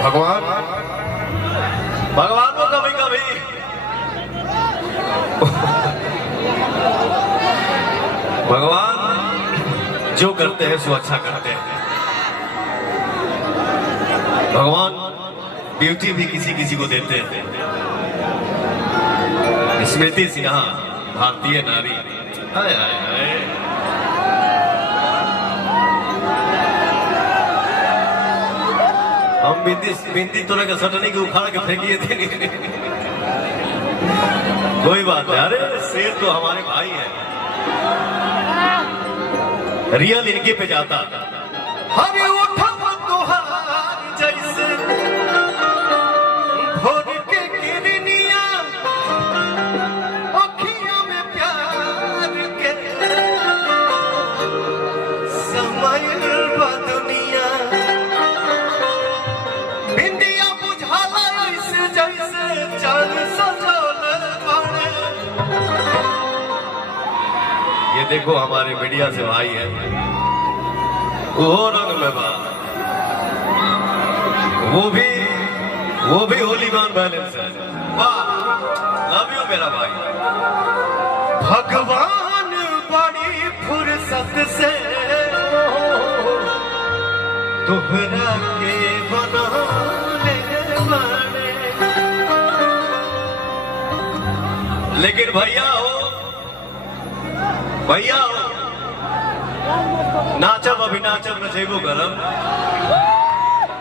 भगवान भगवान को कभी कभी भगवान जो करते हैं सो अच्छा करते हैं। भगवान ब्यूटी भी किसी किसी को देते हैं। स्मृति सिन्हा भारतीय नारी, हाय हाय हाय, हम बिंदी तोड़ा के सटने के उखाड़ के फेंकिए थे। कोई बात नहीं, अरे शेर तो हमारे भाई है, रियल इनके पे जाता। हमें उठा तोहार जैसे भोर के किरनिया, अखियों में प्यार के समय दुनिया, बिंदिया बुझाला ऐसे जैसे चांद सजल पड़े। ये देखो हमारे मीडिया से भाई है, वो रंग में बा, वो भी होलीमान बैलेंस है। वाह, लव यू मेरा भाई। भगवान बड़ी फुर्सत से दोहरा के बनाने वाले, लेकिन भैया हो नाचब अभी नाचब नचेबो करब।